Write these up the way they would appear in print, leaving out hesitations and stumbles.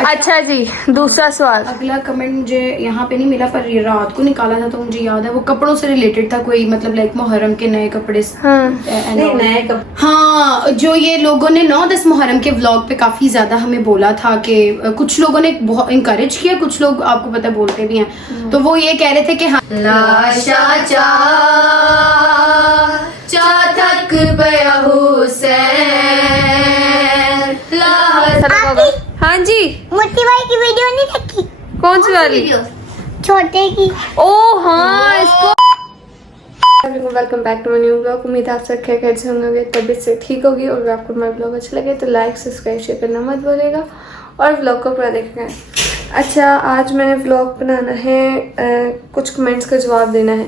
अच्छा जी, दूसरा सवाल। अगला कमेंट मुझे यहाँ पे नहीं मिला पर ये रात को निकाला था तो मुझे याद है, वो कपड़ों से रिलेटेड था कोई, मतलब लाइक मुहर्रम के नए कपड़े। हाँ नहीं नए कपड़े। हाँ, जो ये लोगों ने 9-10 मुहर्रम के व्लॉग पे काफी ज्यादा हमें बोला था कि कुछ लोगों ने बहुत इंकरेज किया, कुछ लोग आपको पता है बोलते भी हैं, तो वो ये कह रहे थे कि हाँ थक गया हुसैन। हाँ जी, मोटी भाई की वीडियो नहीं देखी? कौन सी वाली? छोटे की। ओ हाँ, इसको। Welcome back to my new blog. उम्मीद है आप सब खैर से होंगे, तबीयत से ठीक होगी। और आपको हमारा ब्लॉग अच्छा लगे तो लाइक सब्सक्राइब शेयर करना मत भूलिएगा और ब्लॉग को पूरा देखेगा। अच्छा, आज मैंने ब्लॉग बनाना है, कुछ कमेंट्स का जवाब देना है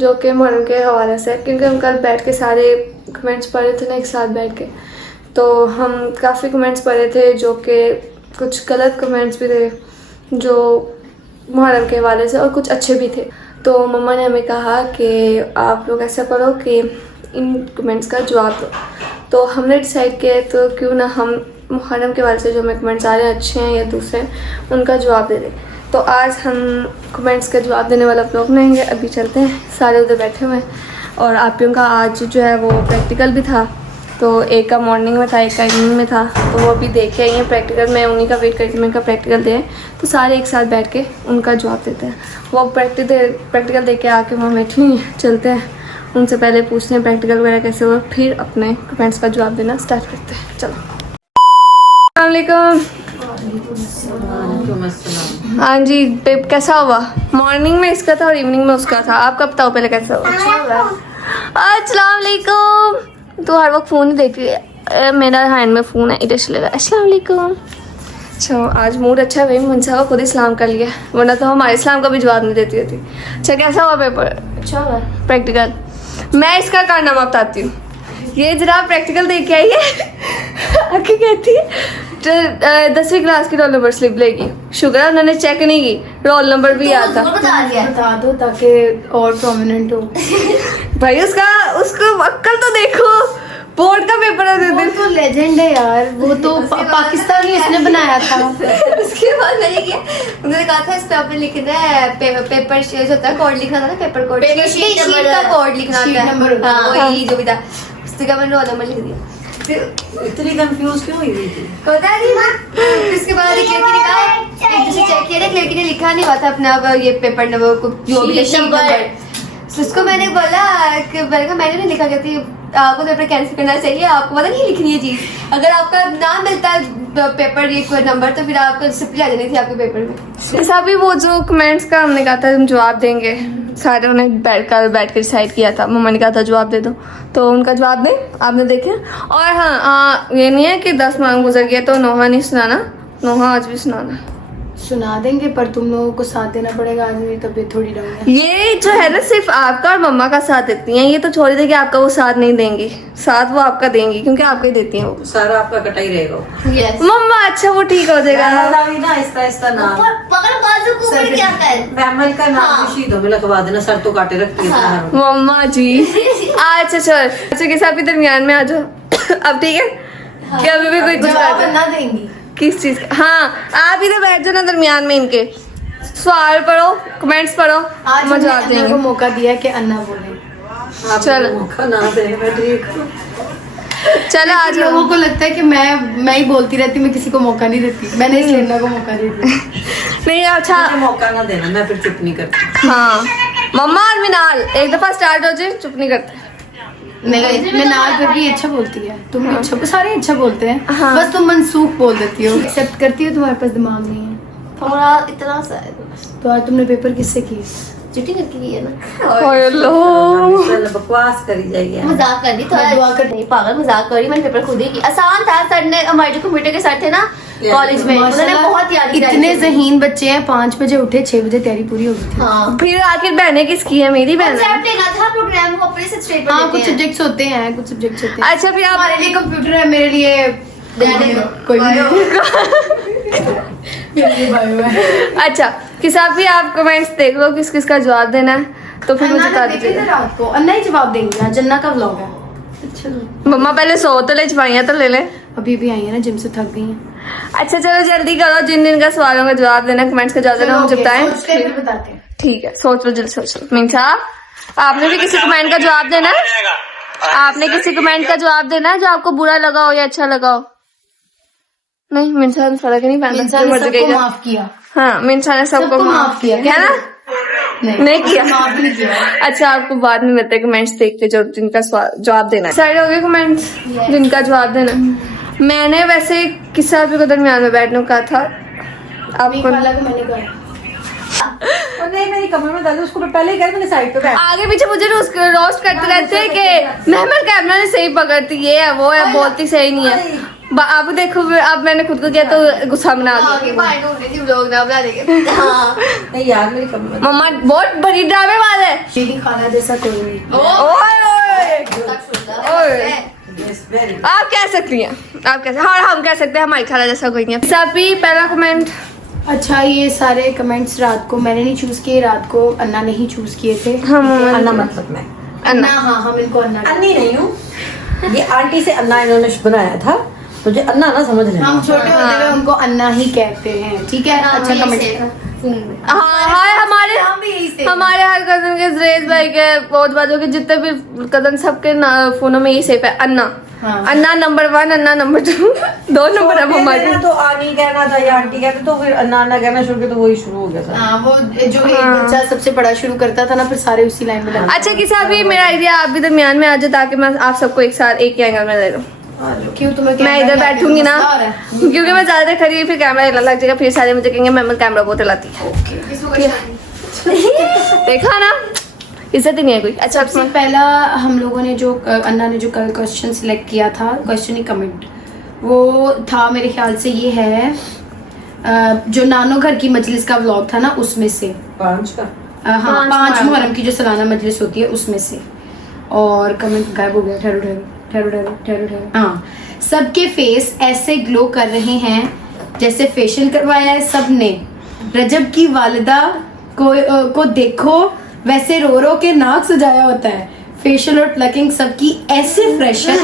जो कि मुहर्रम के हवाले से, क्योंकि हम कल बैठ के सारे कमेंट्स पढ़े थे ना एक साथ बैठ के, तो हम काफ़ी कमेंट्स पढ़े थे जो कि कुछ गलत कमेंट्स भी थे जो मुहर्रम के हवाले से, और कुछ अच्छे भी थे। तो मम्मा ने हमें कहा कि आप लोग ऐसा करो कि इन कमेंट्स का जवाब दो। तो हमने डिसाइड किया तो क्यों ना हम मुहर्रम के हवाले से जो हमें कमेंट्स आ रहे हैं, अच्छे हैं या दूसरे हैं, उनका जवाब दे दें। तो आज हम कमेंट्स का जवाब देने वाला ब्लॉग बनाएंगे। अभी चलते हैं, सारे उधर बैठे हुए हैं। और आपियों का आज जो है वो प्रैक्टिकल भी था, तो एक का मॉर्निंग में था, एक का इवनिंग में था, तो वो अभी देख के आई हैं प्रैक्टिकल। मैं उन्हीं का वेट करती हूँ, उनका प्रैक्टिकल दे, तो सारे एक साथ बैठ के उनका जवाब देते हैं। वो प्रैक्टिकल दे के आके वहाँ बैठी हुई हैं। चलते हैं, उनसे पहले पूछते हैं प्रैक्टिकल वगैरह कैसे हुआ, फिर अपने कमेंट्स का जवाब देना स्टार्ट करते हैं। चलो। अस्सलामुअलैकुम। हाँ जी, पेप कैसा हुआ? मॉर्निंग में इसका था और इवनिंग में उसका था। आपका बताओ पहले कैसा हुआ? अस्सलाम वालेकुम। तो हर वक्त फ़ोन ही देख रही है, मेरा हैंड में फ़ोन है, इधर चलेगा। अस्सलाम वालेकुम। अच्छा, आज मूड अच्छा है भाई, मुझसे खुद ही सलाम कर लिया, वरना तो हमारे इस्लाम का भी जवाब नहीं देती होती। अच्छा, कैसा हुआ पेपर? अच्छा हुआ प्रैक्टिकल। मैं इसका कारनामा बताती हूँ। ये जरा प्रैक्टिकल देख के आई है आके कहती है 10वीं क्लास की रोल नंबर स्लिप लेगी। शुक्र है उन्होंने चेक नहीं की, रोल नंबर भी याद था। बता दो ताकि और प्रोमिनेंट हो। भाई उसको अक्ल तो देखो, बोर्ड का पेपर दे दे। तो लेजेंड है यार, वो तो पाकिस्तानी इसने बनाया था। उसके बाद मैंने किया, उन्होंने कहा था इस पे आपने लिखना है पेपर शीट होता है, कोड लिखना था ना, पेपर कोड शीट का कोड लिखना होता है। हाँ, वही जो भी था, उसके का मैंने रोल नंबर लिख दिया। इतनी कंफ्यूज क्यों हुई थी? पता नहीं ना। उसके बाद एक लड़की ने कहा, एक दूसरे चेक किया, एक लड़की ने लिखा नहीं हुआ था अपना ये पेपर नंबर को, जो भी शीट नंबर। उसको मैंने बोला कि मैंने नहीं लिखा, कहती आपको पेपर कैंसिल करना चाहिए, आपको पता नहीं लिखनी है चीज। अगर आपका नाम मिलता पेपर ये कोई नंबर तो फिर आपको डिसिप्लिन आ जानी थी आपके पेपर में। ऐसा भी वो जो कमेंट्स का हमने कहा था हम जवाब देंगे, सारे उन्हें बैठ कर डिसाइड किया था। मम्मा ने कहा था जवाब दे दो, तो उनका जवाब दें, आपने देखे। और हाँ, ये नहीं है कि 10 माह गुजर गया तो नोहा नहीं सुनाना, नोहा आज भी सुनाना। सुना देंगे पर तुम लोगों को साथ देना पड़ेगा, आज मेरी तबीयत थोड़ी डाउन है। ये जो है ना सिर्फ आपका और मम्मा का साथ देती हैं, ये तो छोड़ दे कि आपका वो साथ नहीं देंगी, साथ वो आपका देंगी क्योंकि आपका ही देती हैं वो। सारा आपका कटा ही रहेगा। मम्मा अच्छा वो ठीक हो जाएगा ना, आहिस्ता नाम पकड़ बाजू को ऊपर क्या कर वैमल का नाम शहीदों में लिखवा देना, सर तो काटे रखती है मम्मा जी। अच्छा चल, अच्छा के साथ भी दरमियान में आ जाओ। अब ठीक है क्या? अभी भी कोई कुछ ना देंगी किस चीज? हाँ, आप इधर बैठ जाओ ना दरमियान में, इनके सवाल पढ़ो, कमेंट्स पढ़ो, आज हम जवाब हमने देंगे। को मौका दिया कि अन्ना बोले। चलो मौका ना दे, मैं ठीक हूँ। चलो आज लोगों को लगता है कि मैं ही बोलती रहती, मैं किसी को मौका नहीं देती। मैंने इस अन्ना को मौका दे दिया। नहीं अच्छा मुझे मौका ना देना, मैं फिर चुप नहीं करती। हाँ, मम्मा और मिनाल एक दफा स्टार्ट हो जाए चुप नहीं करते। मैं नाल पर भी अच्छा बोलती है, तुम भी अच्छा, सारे अच्छा बोलते हैं। हाँ। बस तुम मनसूख बोल देती हो, एक्सेप्ट करती हो, तुम्हारे पास दिमाग नहीं है। थोड़ा इतना सा है तो बस। तो आज तुमने पेपर किससे की? चिट्ठी करके की है ना, चल बकवास करी जाएगी। मजाक कर रही, थोड़ा दुआ कर नहीं, पागल मजाक कर रही। मैंने पेपर खुद ही की, आसान था। सर ने, हमारे जो कंप्यूटर के सर थे ना कॉलेज में, उन्होंने बहुत याद किया। इतने ज़हीन बच्चे हैं, 5 बजे उठे, 6 बजे तैयारी पूरी हो गई थी। हाँ, फिर आखिर बहने किसकी है? मेरी बहन है। कॉन्सेप्ट लेना था, प्रोग्राम को अपने से स्ट्रेट हाँ, कुछ सब्जेक्ट्स होते हैं, कुछ सब्जेक्ट्स होते हैं। अच्छा फिर आप हमारे लिए कंप्यूटर है, मेरे लिए कोई नहीं। अच्छा किसाब भी आप कमेंट्स देख लो किस किस का जवाब देना है, तो फिर मुझे बता दीजिएगा। रात को अन्ना ही जवाब देंगे, आज जन्ना का व्लॉग है। मम्मा पहले 100 तो ले, छपाइयाँ तो ले ले। अभी भी आई है ना जिम से, थक गई हैं। अच्छा चलो जल्दी करो, जिन जिन का सवालों का जवाब देना, कमेंट्स का जवाब देना, मुझे बताएं। बताते हैं। ठीक है, सोच लो, जल्दी सोच लो। मीठा, आपने भी किसी कमेंट का जवाब देना है? आपने किसी कमेंट का जवाब देना है जो आपको बुरा लगा हो या अच्छा लगा हो? नहीं, मिनसा ने फर्क नहीं पड़ता, इंसान ने सबको माफ किया। हाँ, मिनसा ने सबको माफ किया है ना? नहीं किया, माफ नहीं किया। अच्छा आपको बाद में मिलते कमेंट्स देखते जो जिनका जवाब देना है। सारे हो गए कमेंट्स जिनका जवाब देना। मैंने वैसे किसी आदमी को दरमियान में बैठने को कहा था, आपको खाला को मैंने कहा और नहीं, मेरी कमर में दर्द है, उसको मैं पहले ही कहा मैंने साइड पे बैठ। आगे पीछे मुझे रोस्ट करते रहते हैं कि महमद कैमरा ने सही पकड़ती, ये है वो है, बोलती सही नहीं है। अब देखो, अब मैंने खुद को किया तो गुस्सा मना आ गया। लोग ना बना देंगे। हाँ नहीं यार, मेरी कमर में मम्मा बहुत बड़ी ड्रामे वाले है। मेरी खाला जैसा कोई नहीं। ओए वेरी आप कह सकती हैं, आप कह, हाँ हम कह सकते हैं हमारी खाला जैसा कोई नहीं है। सभी पहला कमेंट। अच्छा, ये सारे कमेंट्स रात को मैंने नहीं चूज किए, रात को अन्ना ने ही चूज किए थे। अन्ना मतलब मैं अन्ना, हाँ हम इनको अन्ना अन्नी नहीं हूँ, ये आंटी से अन्ना इन्होंने बनाया था, मुझे अन्ना ना समझ लेना। हम छोटे होते हुए उनको अन्ना ही कहते हैं, ठीक है। अच्छा कमेंट। हाँ हमारे हर कजन के, जरेज भाई के, बहुत बाजों के, जितने भी कजन सबके फोनों में यही सेफ है, अन्ना। हाँ। अन्ना नंबर 1, अन्ना नंबर 2, 2 नंबर है मम्मा के। तो आनी कहना था या आंटी कहते, तो फिर अन्ना अन्ना कहना शुरू किया, तो वही शुरू हो गया था। हाँ, वो जो एक बच्चा सबसे बड़ा शुरू करता था ना, फिर सारे उसी लाइन में लगे। अच्छा किसी भी मेरा आइडिया आप भी दरमियान में आ जाए, ताकि मैं आप सबको एक साथ एक ही एंगल में ले लूं। क्यों तुम्हें मैं इधर बैठूंगी ना, क्योंकि मैं ज्यादा खड़ी, फिर कैमरा लग जाएगा, फिर सारे मुझे कहेंगे मैं कैमरा बहुत हिलाती है। देखा ना, इज्जत ही नहीं है कोई। अच्छा सबसे पहला हम लोगों ने जो अन्ना ने जो कल क्वेश्चन सिलेक्ट किया था, क्वेश्चन ही कमेंट, वो था मेरे ख्याल से ये है, जो नानो घर की मजलिस का व्लॉग था ना, उसमें से 5 का। हाँ, 5 मुहर्रम की जो सालाना मजलिस होती है उसमें से। और कमेंट गायब हो गया। ठहरो। हाँ, सबके फेस ऐसे ग्लो कर रहे हैं जैसे फेशियल करवाया है सबने। रजब की वालिदा को देखो, वैसे रो रो के नाक सजाया होता है। फेशियल और प्लकिंग सबकी ऐसे फ्रेश है।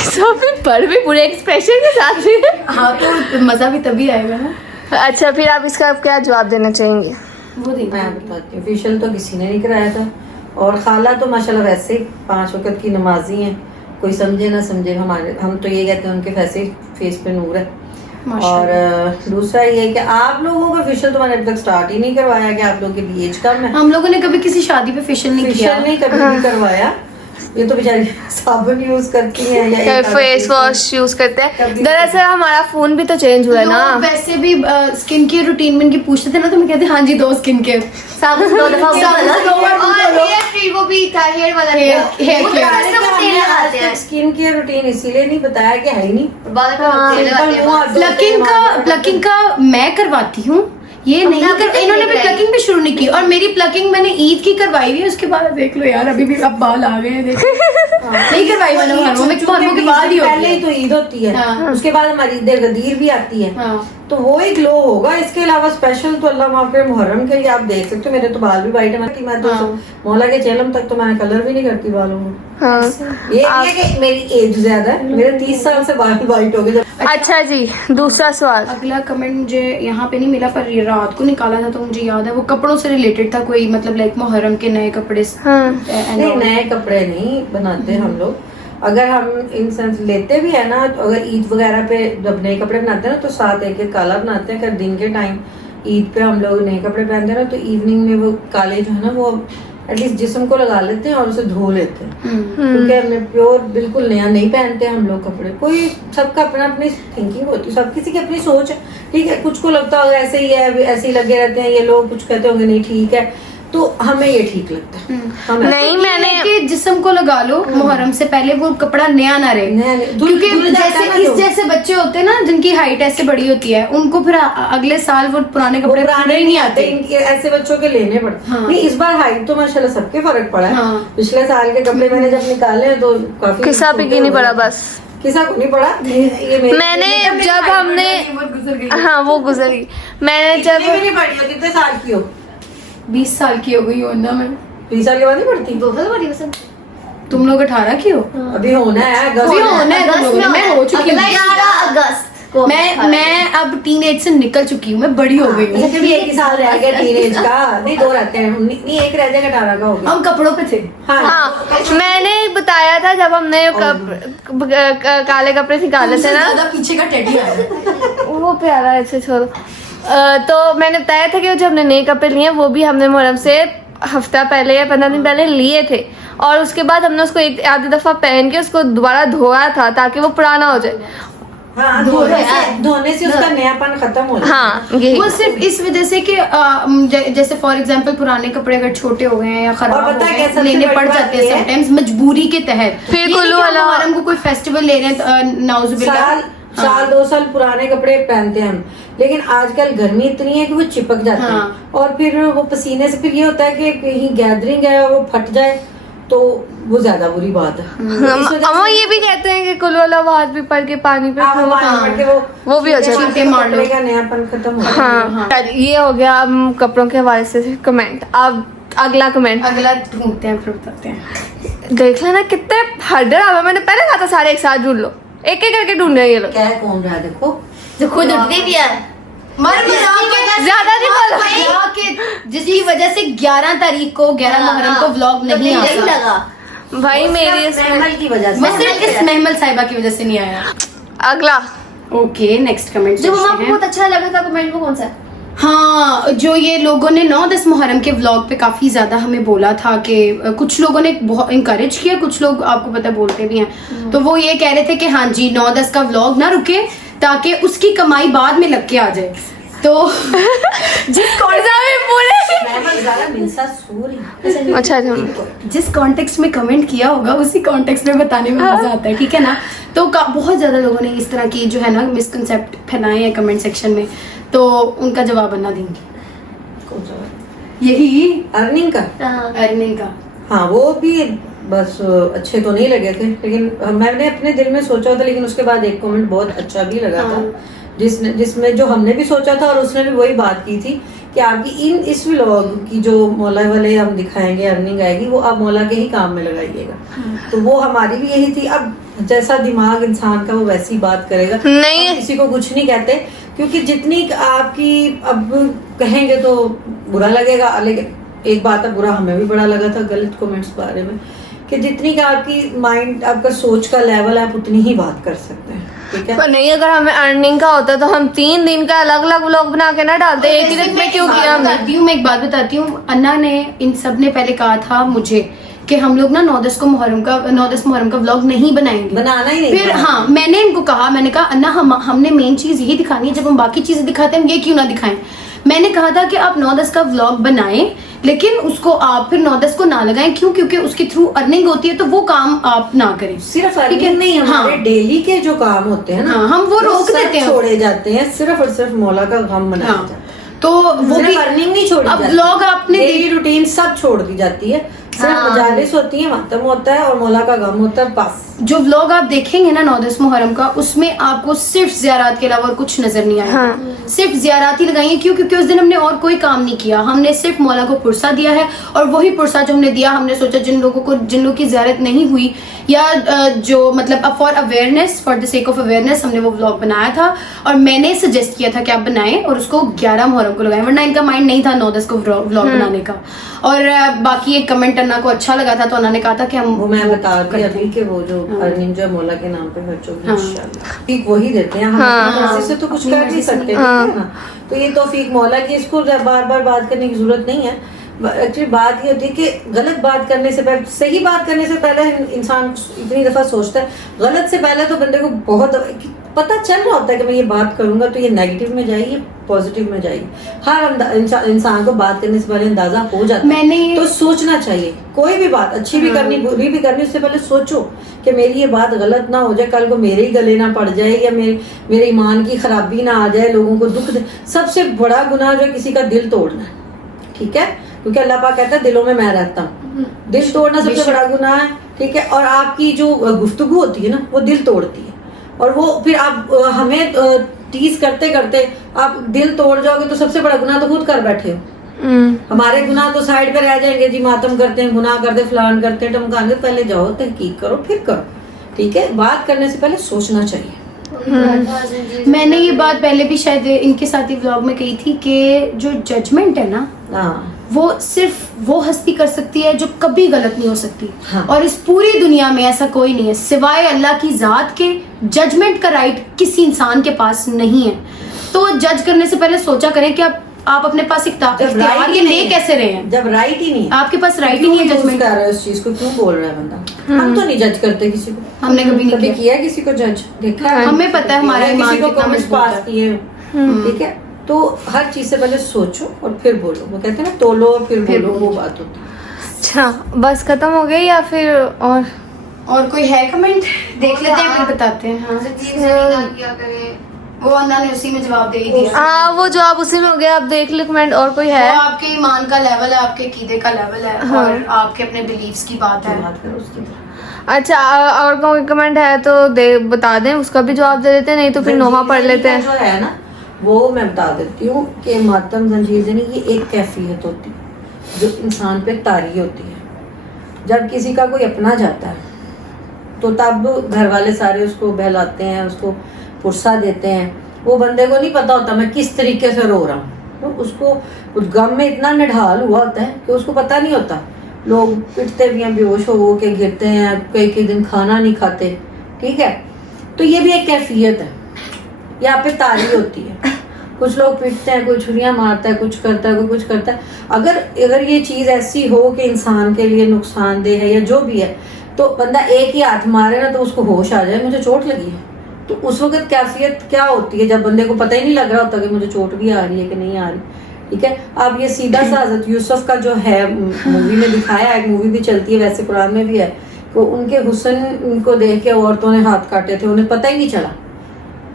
सभी पर भी पूरे एक्सप्रेशन के साथ ही। हाँ, तो मजा भी तभी आएगा ना। अच्छा फिर आप इसका क्या जवाब देना चाहेंगे? वो देखो, मैं बताती हूँ, फेशियल तो किसी ने नहीं कराया था, और खाला तो माशाल्लाह वैसे 5 वक्त की नमाजी हैं, कोई समझे ना समझे, हम तो ये कहते हैं उनके वैसे फेस पे नूर है। और दूसरा ये है कि आप लोगों का फेशियल तो मैंने अभी तक स्टार्ट ही नहीं करवाया, कि आप लोगों की भी एज कम है। हम लोगों ने कभी किसी शादी पे फेशियल नहीं किया। फेशियल नहीं कभी भी करवाया, ये तो बेचारी साबुन यूज करती हैं या फेस वॉश यूज करते हैं। दरअसल हमारा फोन भी तो चेंज हुआ है ना। वैसे भी स्किन केयर रूटीन में इनकी पूछते थे ना, तो मैं कहती हाँ जी 2 स्किन केयर, साबुन 2 दफा और हेयर ट्री वो भी था, हेयर वाला हेयर वो तो केयर। वैसे वो तेल लगाते हैं। स्किन केयर रूटीन इसीलिए नहीं बताया कि है ही नहीं। बाद में तेल लगाते हैं। प्लकिंग का मैं करवाती हूँ, ये नहीं कर, इन्होंने भी प्लकिंग भी शुरू नहीं की। और मेरी प्लकिंग मैंने ईद की करवाई हुई है, उसके बाद देख लो यार, अभी भी अब बाल आ गए हैं, देखो। नहीं करवाई मैंने मुहर्रम के बाद ही पहले ही तो ईद होती है, हाँ। उसके बाद हमारी ईद गदीर भी आती है, हाँ। तो वो एक ग्लो होगा। इसके अलावा स्पेशल तो अल्लाह माफ करे मुहर्रम के लिए आप देख सकते हो, मेरे तो बाल भी वाइट है, मैं तो मौला के चेलम तक तो मैं कलर भी नहीं करती बालों में। हाँ। ये नहीं है कि मेरी एज ज्यादा है, मेरे 30 साल से बाल वाइट हो गए। अच्छा जी, दूसरा सवाल। अगला कमेंट मुझे यहाँ पे नहीं मिला, पर ये रात को निकाला था तो मुझे याद है, वो कपड़ों से रिलेटेड था, कोई मतलब लाइक मुहर्रम के नए कपड़े। हाँ। नहीं, नए कपड़े नहीं बनाते हम लोग। अगर हम इन सेंस लेते भी है ना, तो अगर ईद वगैरह पे जब नए कपड़े बनाते हैं ना, तो साथ एक काला बनाते हैं। अगर दिन के टाइम ईद पे हम लोग नए कपड़े पहनते हैं ना, तो इवनिंग में वो काले जो है ना, वो एटलीस्ट जिस्म को लगा लेते हैं और उसे धो लेते हैं, क्योंकि हमें प्योर बिल्कुल नया नहीं पहनते हम लोग कपड़े। कोई सबका अपना अपनी थिंकिंग होती है, सब किसी की अपनी सोच है, ठीक है। कुछ को लगता होगा ऐसे ही है, ऐसे ही लगे रहते हैं ये लोग, कुछ कहते होंगे नहीं ठीक है, तो हमें ये ठीक लगता है। हम ऐसे- नहीं मैंने कि जिस्म को लगा लो मुहर्रम से पहले, वो कपड़ा नया ना रहे। क्योंकि जैसे इस जैसे बच्चे होते हैं ना, जिनकी हाइट ऐसे बड़ी होती है, उनको फिर अगले साल वो पुराने कपड़े पुराने ही नहीं आते। ऐसे बच्चों के लेने पड़ते। हाँ। नहीं, इस बार हाइट तो माशाल्लाह सबके फर्क पड़ा है। हाँ। पिछले साल के कपड़े मैंने जब निकाले तो काफी किसा भी की नहीं पड़ा, बस किसा को नहीं पड़ा। ये मैंने जब हमने, हाँ वो गुजर गई, मैंने जब भी नहीं पड़ी हो, कितने साल की हो? 20 साल की हो गई हो ना मैं। 20 साल के बाद नहीं पड़ती। 2 साल बड़ी पसंद तुम लोग 18 की हो? अभी होना है अभी होना है तुम लोगों ने, मैं हो चुकी हूँ। 11 अगस्त को मैं अब टीनेज से निकल चुकी हूँ, मैं बड़ी हो गई हूँ। अच्छा, फिर भी एक ही साल रह गया टीनेज का, नहीं 2 रहते हैं, नहीं एक रह जाएगा, 18 का हो गया। हम कपड़ों पे थे। हाँ मैंने बताया था जब हमने काले कपड़े निकाले थे ना, ज्यादा पीछे का टेडी आया। वो प्यारा है, ऐसे छोड़ो। तो मैंने बताया था कि जो हमने नए कपड़े लिए वो भी हमने मुहर्रम से हफ्ता पहले या 15 दिन पहले लिए थे, और उसके बाद हमने उसको एक आधी दफा पहन के उसको दोबारा धोया था ताकि वो पुराना हो जाए। हाँ, धोने से उसका नयापन खत्म हो जाता है। हाँ यही। वो सिर्फ इस वजह से कि जैसे फॉर एग्जांपल पुराने कपड़े अगर छोटे हो गए हैं या खराब हो पता है गए क्या हैं, सबसे लेने बड़ी पड़ बात जाते ये हैं है? समटाइम्स मजबूरी के तहत। फिर ये नहीं कुल्लू कि हम वाला- मुहर्रम को कोई फेस्टिवल ले रहे हैं नाउजुबिल्लाह, साल 2 साल पुराने कपड़े पहनते हैं हम, लेकिन आजकल गर्मी इतनी है कि वो चिपक जाते हैं, और फिर वो पसीने से फिर ये होता है कि कहीं गैदरिंग है और वो फट जाए तो वो ज्यादा बुरी बात है। इस वजह हम से- ये भी कहते हैं कि कुल्लू वाला हाथ भी पड़ के पानी पे हाँ, वो पानी पड़ के वो भी हो जाता है। छींटे मार लो का नयापन खत्म हो जाता है। हाँ ये हो गया हम कपड़ों के हवाले से कमेंट। अब अगला कमेंट अगला ढूंढते हैं फिर बताते हैं। देख लेना कितने हर्डर आ, मैंने पहले कहा था सारे एक साथ ढूंढ लो, एक एक करके ढूंढ रहे हैं ये लोग। क्या है कौन रहा है देखो, जो खुद उठती भी है। ज्यादा नहीं बोलो जिसकी वजह से 11 तारीख को 11 मुहर्रम को व्लॉग नहीं आ नहीं सका। लगा। भाई मेरी इसमें महमल की वजह से। मैं सिर्फ इस महमल साहिबा की वजह से नहीं आया। अगला ओके नेक्स्ट कमेंट जो मम्मा को बहुत अच्छा लगा था कमेंट वो कौन सा है? हाँ, जो ये लोगों ने 9-10 मुहर्रम के व्लॉग पे काफी ज्यादा हमें बोला था कि कुछ लोगों ने बहुत इंकरेज किया, कुछ लोग आपको पता है बोलते भी हैं, तो वो ये कह रहे थे कि हाँ जी 9-10 का व्लॉग ना रुके ताकि उसकी कमाई बाद में लग के आ जाए। तो महमल ज़्यादा मिंसा सूर है। अच्छा जिस कॉन्टेक्स्ट में कमेंट किया होगा उसी कॉन्टेक्स्ट में बताने में मजा आता है, ठीक है ना। तो बहुत ज्यादा लोगों ने इस तरह की जो है ना मिसकंसेप्ट फैलाए हैं कमेंट सेक्शन में, तो उनका जवाब बनना देंगे। कौन सा? यही अर्निंग का। अर्निंग का। हाँ वो भी बस अच्छे तो नहीं लगे थे, लेकिन मैंने अपने दिल में सोचा था, लेकिन उसके बाद एक कमेंट बहुत अच्छा भी लगा था, जिसमें जो हमने भी सोचा था और उसने भी वही बात की थी कि आपकी इस व्लॉग की जो मौला वाले हम दिखाएंगे अर्निंग आएगी वो आप मौला के ही काम में लगाइएगा। तो वो हमारी भी यही थी। अब जैसा दिमाग इंसान का वो वैसी बात करेगा, नहीं। हम किसी को कुछ नहीं कहते, क्योंकि जितनी आपकी अब कहेंगे तो बुरा लगेगा, लेकिन एक बात है बुरा हमें भी बड़ा लगा था गलत कमेंट्स बारे में, कि जितनी का आपकी माइंड आपका सोच का लेवल है आप उतनी ही बात कर सकते हैं, ठीक है। पर नहीं, अगर हमें अर्निंग का होता तो हम 3 दिन का अलग अलग व्लॉग बना के ना डालते, एक ही दिन में क्यों किया हमने? मैं एक बात बताती हूँ, अन्ना ने इन सब ने पहले कहा था मुझे कि हम लोग ना 9-10 मुहर्रम का व्लॉग नहीं बनाएंगे, बनाना ही नहीं। फिर हाँ मैंने इनको कहा, मैंने कहा अन्ना हमने मेन चीज यही दिखानी है, जब हम बाकी चीजें दिखाते हैं हम ये क्यों ना दिखाएं। मैंने कहा था कि आप 9-10 का व्लॉग बनाएं, लेकिन उसको आप फिर 9-10 को ना लगाएं, क्यों? क्योंकि उसके थ्रू अर्निंग होती है, तो वो काम आप ना करें। सिर्फ अर्निंग नहीं, हमारे डेली के जो काम होते हैं ना, हाँ, हम वो रोक देते हैं, छोड़े जाते हैं, सिर्फ और सिर्फ मौला का गम बनाया जाता है। तो वो भी अर्निंग नहीं छोड़ी अब जाती, व्लॉग आपने डेली रूटीन सब छोड़ दी जाती है, सिर्फ मजालिस होती है, मातम होता है और मौला का गम होता है, बस। जो व्लॉग आप देखेंगे ना 9-10 मुहर्रम का, उसमें आपको सिर्फ ज़ियारत के अलावा और कुछ नजर नहीं आएगा। सिर्फ ज़ियारत ही लगाई है, क्यों? क्योंकि उस दिन हमने और कोई काम नहीं किया, हमने सिर्फ मौला को पुरसा दिया है, और वही पुरसा जो हमने दिया, हमने सोचा जिन लोगों की ज़ियारत नहीं हुई या जो मतलब for awareness, for the sake of awareness हमने वो व्लॉग बनाया था, और मैंने सजेस्ट किया था कि आप बनाएं और उसको 11 मुहर्रम को लगाएं, वरना इनका माइंड नहीं था 9-10 को व्लॉग बनाने का। और बाकी एक कमेंट अन्ना को अच्छा लगा था, तो उन्होंने कहा था कि हम वो मैं बता रही अभी कि वो जो अर्निंग जो मौला के नाम पे खर्च होगी इंशाल्लाह ठीक वही देते हैं, हम अपनी मर्जी से तो कुछ कर नहीं सकते, ठीक है ना। तो ये तौफीक मौला की, इसको बार बार बात करने की जरूरत नहीं है। एक्चुअली बात ये होती है कि गलत बात करने से पहले, सही बात करने से पहले इंसान इतनी दफा सोचता है, गलत से पहले तो बंदे को बहुत पता चल रहा होता है कि मैं ये बात करूंगा तो ये नेगेटिव में जाएगी, ये पॉजिटिव में जाएगी। हर इंसान को बात करने से पहले अंदाजा हो जाता है, तो सोचना चाहिए। कोई भी बात अच्छी भी करनी बुरी भी करनी, उससे पहले सोचो कि मेरी ये बात गलत ना हो जाए, कल को मेरे ही गले ना पड़ जाए, या मेरे ईमान की खराबी ना आ जाए, लोगों को दुख दे। सबसे बड़ा गुनाह जो किसी का दिल तोड़ना है, ठीक है, क्योंकि अल्लाह पाक कहता है दिलों में मैं रहता हूँ। दिल तोड़ना सबसे बड़ा गुनाह है, ठीक है। और आपकी जो गुफ्तगू होती है ना, वो दिल तोड़ती है, और वो फिर आप हमें टीज करते करते आप दिल तोड़ जाओगे, तो सबसे बड़ा गुनाह तो खुद कर बैठे हो, हमारे गुनाह तो साइड पे रह जाएंगे जी, मातम करते हैं, गुनाह करते, फलान करते हैं, टमकाते। पहले जाओ तहकीक करो फिर करो, ठीक है। बात करने से पहले सोचना चाहिए। मैंने ये बात पहले भी शायद इनके साथ ही व्लॉग में कही थी कि जो जजमेंट है ना, हाँ, वो सिर्फ वो हस्ती कर सकती है जो कभी गलत नहीं हो सकती। हाँ। और इस पूरी दुनिया में ऐसा कोई नहीं है सिवाय अल्लाह की जात के। जजमेंट का राइट किसी इंसान के पास नहीं है। तो जज करने से पहले सोचा करें कि आप अपने पास इख्तियार ये ले कैसे रहे हैं। जब राइट ही नहीं है, आपके पास राइट ही नहीं है जजमेंट कर रहा है, उस चीज को क्यों बोल रहा है बंदा। हम तो नहीं जज करते किसी को, हमने कभी नहीं किया है किसी को जज, देखा है? हमें पता है हमारा ईमान किसी को कितना कमेंट्स मजबूत पास है। किए, ठीक है। तो हर चीज से पहले सोचो और फिर बोलो। वो कहते हैं ना, तोलो और फिर बोलो, वो बात होती है। अच्छा, बस खत्म हो गई या फिर और कोई है कमेंट? देख लेते हैं फिर बताते हैं। हाँ। क्या करें, वो अन्ना ने उसी में जवाब दे ही दिया। हाँ, वो जवाब उसी में हो गया। आप देख लो कमेंट। और कोई वो है? आपके ईमान का लेवल है, आपके कीदे का लेवल है, हाँ। और आपके अपने बिलीव्स की बात है। बात करो उसकी। अच्छा, और कोई कमेंट है तो बता दें, उसका भी जवाब दे देते हैं, नहीं तो फिर नोहा पढ़ लेते हैं। जो है ना, वो मैं बता देती हूँ कि मातम जंजीर ज़नी ये एक कैफियत होती है जो इंसान पे तारी होती है। जब किसी का कोई अपना जाता है तो तब घर वाले सारे उसको बहलाते हैं, उसको पुरसा देते हैं। वो बंदे को नहीं पता होता मैं किस तरीके से रो रहा हूँ। तो उसको उस गम में इतना निढाल हुआ होता है कि उसको पता नहीं होता। लोग पिटते भी हैं, बेहोश हो के गिरते हैं, कई दिन खाना नहीं खाते, ठीक है। तो ये भी एक कैफियत है, यहाँ पे तारी होती है। कुछ लोग पिटते हैं, कोई छुरियां मारता है, कुछ करता है, कोई कुछ करता है। अगर ये चीज ऐसी हो कि इंसान के लिए नुकसानदेह है या जो भी है, तो बंदा एक ही हाथ मारे ना तो उसको होश आ जाए, मुझे चोट लगी है। तो उस वक्त कैफियत क्या होती है जब बंदे को पता ही नहीं लग रहा होता कि मुझे चोट भी आ रही है कि नहीं आ रही, ठीक है। अब ये सीधा सा हज़रत यूसुफ का जो है मूवी में दिखाया है, एक मूवी भी चलती है, वैसे कुरान में भी है, तो उनके हुस्न को देख के औरतों ने हाथ काटे थे, उन्हें पता ही नहीं चला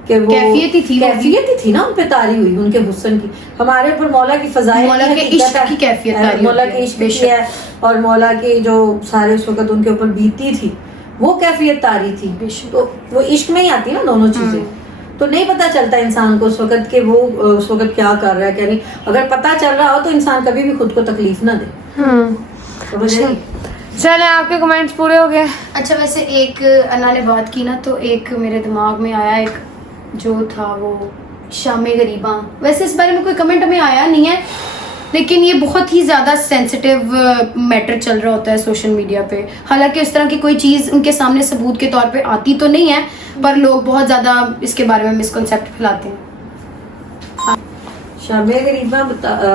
कि वो कैफियत ही थी ना उन पे तारी हुई उनके हुस्न की। हमारे ऊपर मौला की फजाइल, मौला के इश्क की कैफियत तारी मौला होती के है, इश्क की है, और मौला की जो सारे उस वक्त उनके ऊपर बीती थी वो कैफियत तारी थी। तो वो इश्क में ही आती ना दोनों चीजें। तो नहीं पता चलता इंसान को उस वक्त के वो उस वक्त क्या कर रहा है क्या नहीं। अगर पता चल रहा हो तो इंसान कभी भी खुद को तकलीफ ना दे। तो बस यही। चले, आपके कमेंट्स पूरे हो गए। अच्छा, वैसे एक अन्ना ने बात की ना, तो एक मेरे दिमाग में आया, एक जो था वो शामे गरीबा। वैसे इस बारे में कोई कमेंट हमें आया नहीं है, लेकिन ये बहुत ही ज़्यादा सेंसिटिव मैटर चल रहा होता है सोशल मीडिया पे। हालांकि उस तरह की कोई चीज़ उनके सामने सबूत के तौर पे आती तो नहीं है, पर लोग बहुत ज़्यादा इसके बारे में मिसकॉन्सेप्ट फैलाते हैं। शामे गरीबा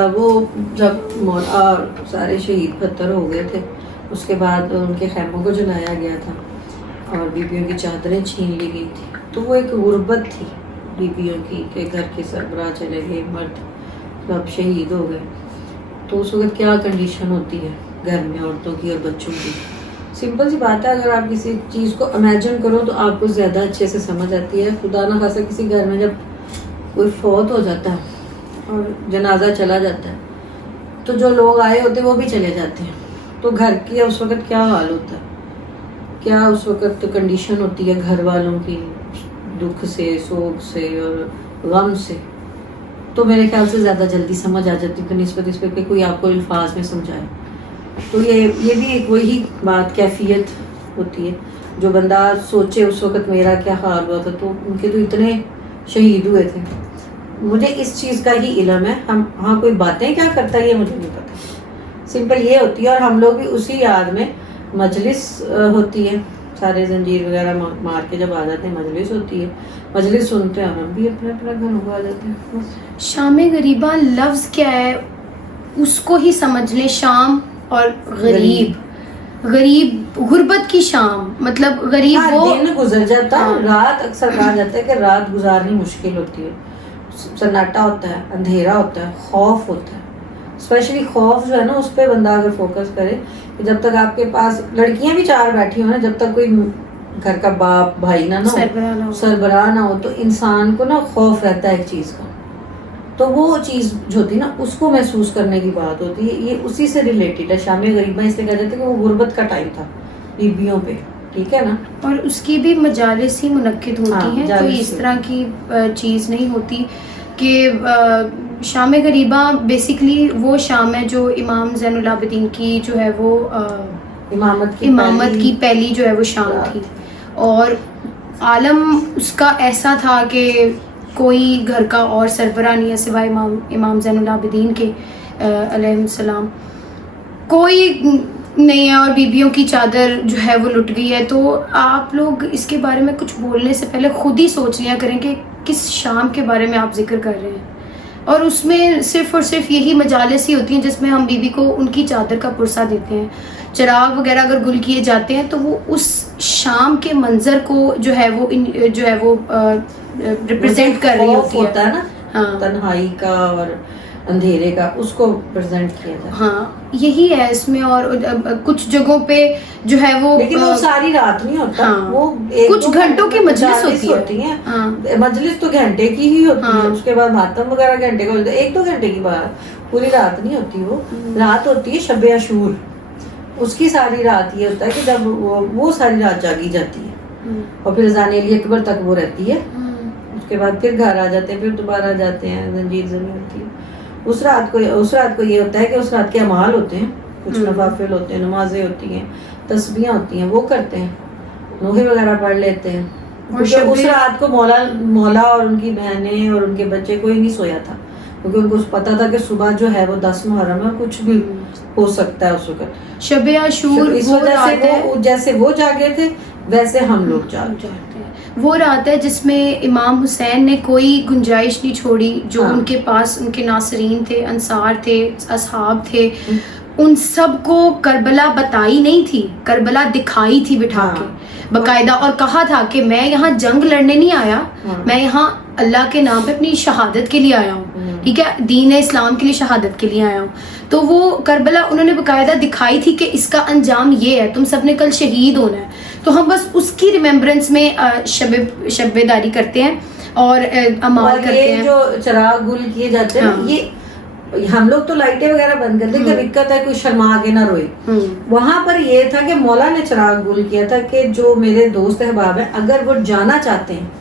वो जब सारे शहीद पत्थर हो गए थे, उसके बाद उनके खैमों को जलाया गया था और बीबियों की चादरें छीन ली गई थी। तो वो एक गुर्बत थी बीबियों की कि घर के सरबराह चले गए, मर्द सब शहीद हो गए। तो उस वक्त क्या कंडीशन होती है घर में औरतों की और बच्चों की। सिंपल सी बात है, अगर आप किसी चीज़ को इमेजिन करो तो आपको ज़्यादा अच्छे से समझ आती है। खुदा ना खासा किसी घर में जब कोई फौत हो जाता है और जनाजा चला जाता है, तो जो लोग आए होते हैं वो भी चले जाते हैं। तो घर की उस वक्त क्या हाल होता है, क्या उस वक्त कंडीशन होती है घर वालों की, दुख से, सोग से और गम से। तो मेरे ख्याल से ज़्यादा जल्दी समझ आ जाती है निस्बत इस पर कि कोई आपको अल्फाज में समझाए। तो ये भी एक वही बात कैफियत होती है जो बंदा सोचे उस वक्त मेरा क्या हाल हुआ था। तो उनके तो इतने शहीद हुए थे। मुझे इस चीज़ का ही इल्म है। हम हाँ कोई बातें क्या करता है ये मुझे नहीं पता। सिंपल ये होती है, और हम लोग भी उसी याद में मजलिस होती है, सारे जंजीर वगैरह मार के जब आ जाते हैं मजलिस होती है, मजलिस सुनते हैं और हम भी अपने अपने घरों को आ जाते हैं। शामे गरीबा लफ्ज़ क्या है उसको ही समझ लें। शाम और गरीब गुर्बत की शाम, मतलब गरीब हाँ, वो दिन गुजर जाता है। हाँ। रात अक्सर कहा जाता है कि रात गुजारनी मुश्किल होती है। सन्नाटा होता है, अंधेरा होता है, खौफ होता है। स्पेशली खौफ जो है ना, उस पर बंदा अगर फोकस करे कि जब तक आपके पास लड़कियां भी 4 बैठी हो ना, जब तक कोई घर का बाप भाई ना हो, सरबराह ना हो, तो इंसान को ना खौफ रहता है एक चीज़ का। तो वो चीज़ जो होती है ना, उसको महसूस करने की बात होती है। ये उसी से रिलेटेड है। शामे गरीबा इसलिए कहा जाता है कि वो गुर्बत का टाइम था बीबियों पे, ठीक है ना। और उसकी भी मजालिस ही मुनक्किद होती हैं, कोई इस तरह की चीज़ नहीं होती कि शाम गरीबा बेसिकली वो शाम है जो इमाम ज़ैनुल आबिदीन की जो है वो इमामत की पहली जो है वो शाम थी, और आलम उसका ऐसा था कि कोई घर का और सरबराह नहीं है सिवाय इमाम ज़ैनुल आबिदीन के अलैहिस्सलाम, कोई नहीं है, और बीबियों की चादर जो है वो लुट गई है। तो आप लोग इसके बारे में कुछ बोलने से पहले खुद ही सोच लिया करें कि किस शाम के बारे में आप जिक्र कर रहे हैं, और उसमें सिर्फ और सिर्फ यही मजालिस ही होती हैं जिसमें हम बीबी को उनकी चादर का पुरसा देते हैं। चिराग वगैरह अगर गुल किए जाते हैं तो वो उस शाम के मंजर को जो है वो रिप्रेजेंट कर रही होती होता है ना, हाँ, तन्हाई का और अंधेरे का, उसको प्रेजेंट किया जाता है। हाँ यही है इसमें। और कुछ जगहों पे जो है वो, लेकिन वो सारी रात नहीं होता, हाँ, वो कुछ घंटों की मजलिस होती है। हाँ, मजलिस तो घंटे की ही होती हाँ, है, उसके बाद मातम वगैरह घंटे का होता है, 1-2 घंटे की बात, पूरी रात नहीं होती। वो रात होती है शब अशूर, उसकी सारी रात ये होता है कि जब वो सारी रात जागी जाती है, और फिर ज़ाने अली अकबर तक वो रहती है, उसके बाद फिर घर आ जाते हैं, फिर दोबारा जाते हैं, जंजीर ज़मी होती है। उस रात को ये होता है कि उस रात के अमाल होते हैं, कुछ नवाफिल होते हैं, नमाजें होती हैं, तस्बीहां होती हैं, वो करते हैं, नोहे वगैरह पढ़ लेते हैं। क्योंकि उस रात को मौला और उनकी बहनें और उनके बच्चे कोई नहीं सोया था, क्योंकि उनको पता था कि सुबह जो है वो 10 मुहर्रम है, कुछ भी हो सकता है उस वक्त। शब अशूर इस वजह से वो जैसे वो जागे थे वैसे हम लोग जागते हैं। वो रात है जिसमें इमाम हुसैन ने कोई गुंजाइश नहीं छोड़ी, जो हाँ, उनके पास उनके नासरीन थे, अंसार थे, असहाब थे, उन सब को करबला बताई नहीं थी, करबला दिखाई थी बिठा हाँ, के बकायदा, और कहा था कि मैं यहाँ जंग लड़ने नहीं आया, हाँ, मैं यहाँ अल्लाह के नाम पे अपनी शहादत के लिए आया हूँ, ठीक है, दीन इस्लाम के लिए शहादत के लिए आया हूँ। तो वो करबला उन्होंने बकायदा दिखाई थी कि इसका अंजाम ये है, तुम सब ने कल शहीद होना है। तो हम बस उसकी रिमेम्बरेंस में शब्बेदारी करते हैं और अमाल करते हैं। जो चिराग गुल किए जाते हैं, हाँ, ये हम लोग तो लाइटें वगैरह बंद करते हैं, दिक्कत है कोई शर्मा के ना रोए। वहां पर ये था कि मौला ने चिराग गुल किया था कि जो मेरे दोस्त अहबाब हैं, अगर वो जाना चाहते हैं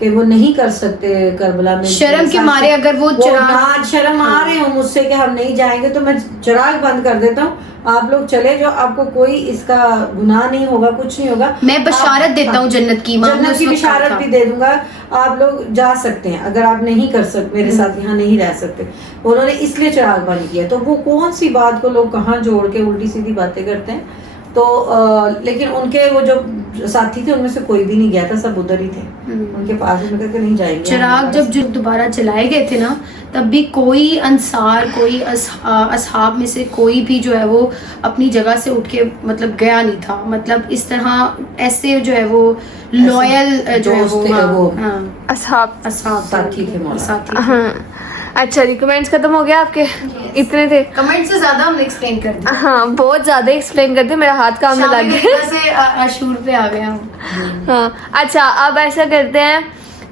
कि वो नहीं कर सकते करबला में, शर्म के मारे अगर वो चिराग शर्म आ रहे हो मुझसे कि हम नहीं जाएंगे, तो मैं चिराग बंद कर देता हूँ, आप लोग चले जाओ, आपको कोई इसका गुनाह नहीं होगा, कुछ नहीं होगा। मैं बशारत देता हूँ जन्नत की बिशारत भी दे दूंगा, आप लोग जा सकते हैं अगर आप नहीं कर सकते, मेरे साथ यहाँ नहीं रह सकते। उन्होंने इसलिए चिराग बंद किया। तो वो कौन सी बात को लोग कहाँ जोड़ के उल्टी सीधी बातें करते हैं। तो लेकिन उनके वो जो साथी थे उनमें से कोई भी नहीं गया था, सब उधर ही थे, उनके पास में करके नहीं जाएंगे। चिराग जब जो दोबारा जलाए गए थे ना, तब भी कोई अंसार, कोई असहाब में से कोई भी जो है वो अपनी जगह से उठ के मतलब गया नहीं था। मतलब इस तरह ऐसे जो है वो लॉयल जो है वो असहाब साथी थे, साथी। हाँ अच्छा, रिकमेंड्स खत्म हो गया आपके? इतने थे? कमेंट से ज्यादा हमने एक्सप्लेन कर दिया। हाँ बहुत ज्यादा एक्सप्लेन कर दिया, मेरा हाथ काम में लग गया से अशूर पे आ गए हम। हाँ अच्छा, अब ऐसा करते हैं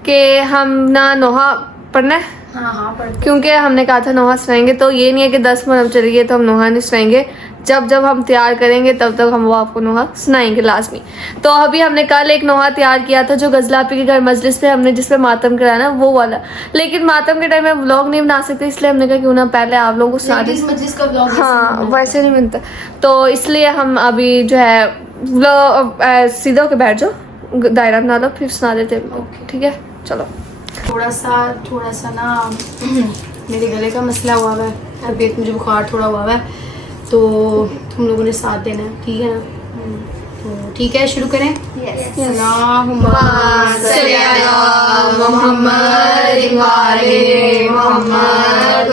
कि हम ना नोहा पढ़ना है, हाँ पढ़ते, क्योंकि हमने कहा था नोहा सुनाएंगे, तो ये नहीं है कि 10 मुहर्रम चली गई तो हम नोहा नहीं सुनाएंगे, जब हम तैयार करेंगे तब तक हम वो आपको नोहा सुनाएंगे लाजमी। तो अभी हमने कल एक नोहा तैयार किया था जो गजलापी के घर मजलिस पे हमने जिसपे मातम कराया ना, वो वाला, लेकिन मातम के टाइम में व्लॉग नहीं बना सकते, इसलिए हमने कहा क्यों ना पहले आप लोगों को सुना दें। मजलिस का व्लॉग हाँ वैसे नहीं मिलता, तो इसलिए हम अभी जो है व्लॉग सीधा होके बैठ जाओ, दायरा बना लो, फिर सुना देते हैं। ठीक है चलो। थोड़ा सा ना मेरे गले का मसला हुआ है, तबीयत, मुझे बुखार थोड़ा हुआ है, तो तुम लोगों ने साथ देना है, ठीक है ना? तो ठीक है, शुरू करें। अल्लाहुम्मा सल्ली अला मुहम्मद व आले मुहम्मद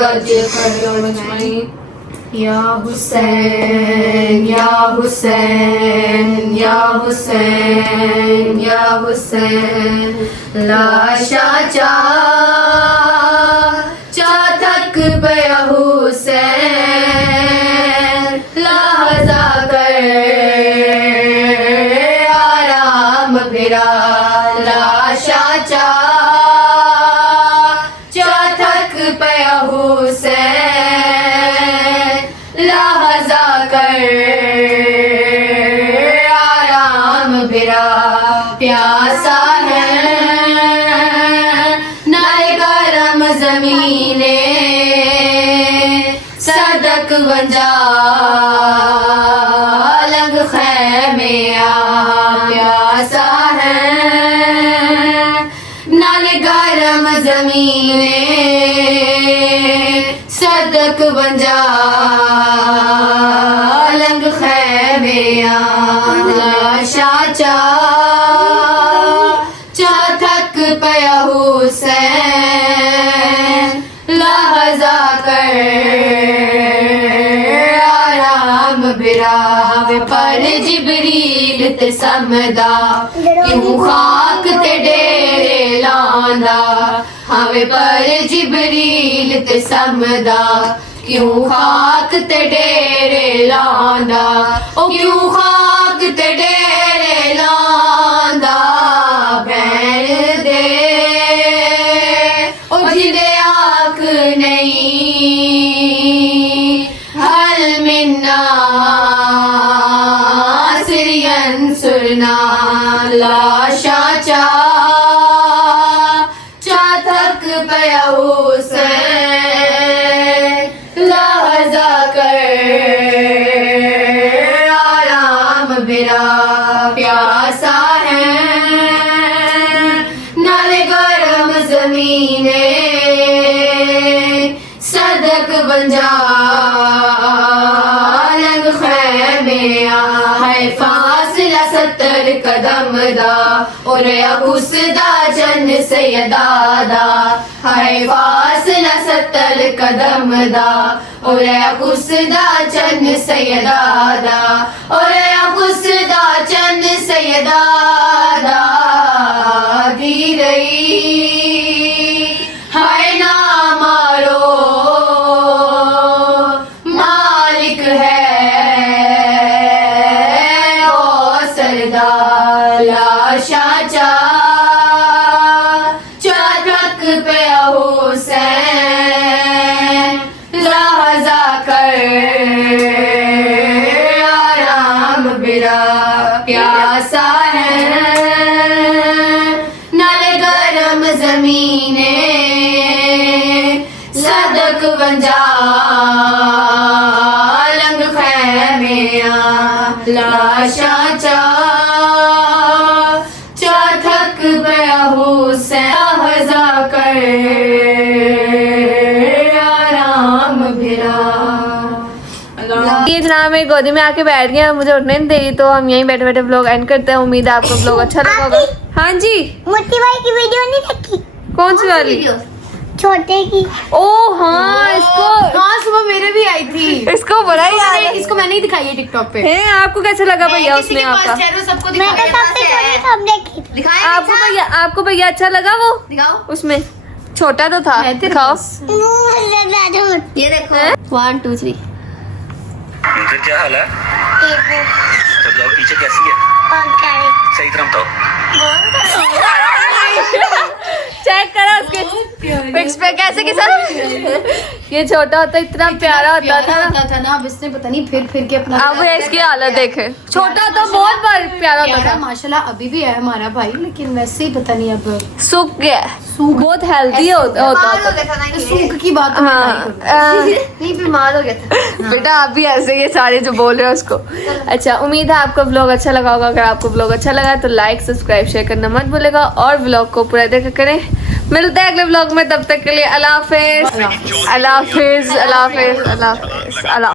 या हुसैन या हुसैन या हुसैन या हुसैन लाशा थक बया हुसैन लहजा कर आराम फिरा लाशा थक बया हुसैन लहजा कर आराम फिरा प्यासा है नाले गरम जमीने चातक वंजा लंग खैमे प्यासा है नाले गरम जमीने सदक वंजा लंग खैमे शाचा चाथक पया हुसैन लहजा कर आराम बिराव पर जिबरील ते समदा क्यों खाक ते डेरे लांदा हवे पर जिबरील ते समदा क्यों खाक ते डेरे लांदा ओ क्यों खाक ते डेरे लांदा भैन दे ओ जिदे आख नहीं हल मिन्ना सिरियन सुरना लाशा चाथक पया हुसैन लहजा कर आराम बिरा प्यासा है नाले गरम जमीने सदक बंजा लंग खैमे है फासला 70 कदम दा और उसदा जन सैयदादा है फासला 70 कदम दा और उसदा जन सैयदादा और उसदा जन सैयदादा दी रही हाय ना मारो मालिक है ओ सरदार लाशा चातक पे हुसैन लहजा कर आराम बिरा प्यासा है नाले गरम जमीने सदक वंजा लंग खैमे लाशा चाथक पया हुसैन लहजा कर आराम बिरा ये जनाब मेरी गोदी में आके बैठ गया, मुझे उठने नहीं दे रही, तो हम यहीं बैठे बैठे ब्लॉग एंड करते हैं। उम्मीद है आपको ब्लॉग अच्छा लगा होगा। हाँ जी, मोटी भाई की वीडियो नहीं देखी? कौन सी वाली? छोटे की। ओ हाँ, इसको हाँ सुबह मेरे भी आई थी। इसको बड़ा ही याद है। इसको मैंने ही दिखाई है टिकटॉक पे। है, आपको कैसा लगा भैया उसमें आपका? सबको मैं तो सबसे छोटी कब देखी थी। आपको भैया अच्छा लगा वो दिखाओ उसमें? छोटा तो था, दिखाओ। ये देखो हैं? 1 2 3 मुझे क्या हाल है? सब बताओ टीचर कैसी है? सही तरह बताओ। चेक करा उसके पिक्स पे कैसे किसा ये छोटा होता इतना प्यारा होता था ना। अब इसने पता नहीं फिर के अपना अब इसकी हालत देखे। छोटा तो बहुत प्यारा होता था माशाल्लाह। अभी भी है हमारा भाई, लेकिन वैसे ही पता नहीं अब सूख गया। बहुत हेल्दी होता बीमार हो था। गया था ना ये। सूख की बात तो मैं नहीं हाँ करूँगी। नहीं बीमार हो गया था। बेटा आप भी ऐसे ये सारे जो बोल रहे हो उसको। अच्छा, उम्मीद है आपको ब्लॉग अच्छा लगा होगा। अगर आपको ब्लॉग अच्छा लगा तो लाइक सब्सक्राइब शेयर करना मत भूलेगा और ब्लॉग को पूरा देखा करें। मिलते हैं अगले ब्लॉग में, तब तक के लिए अल्लाह हाफिज। अल्लाह हाफिज, अल्लाह हाफिज, अल्लाह हाफिज, अल्लाह।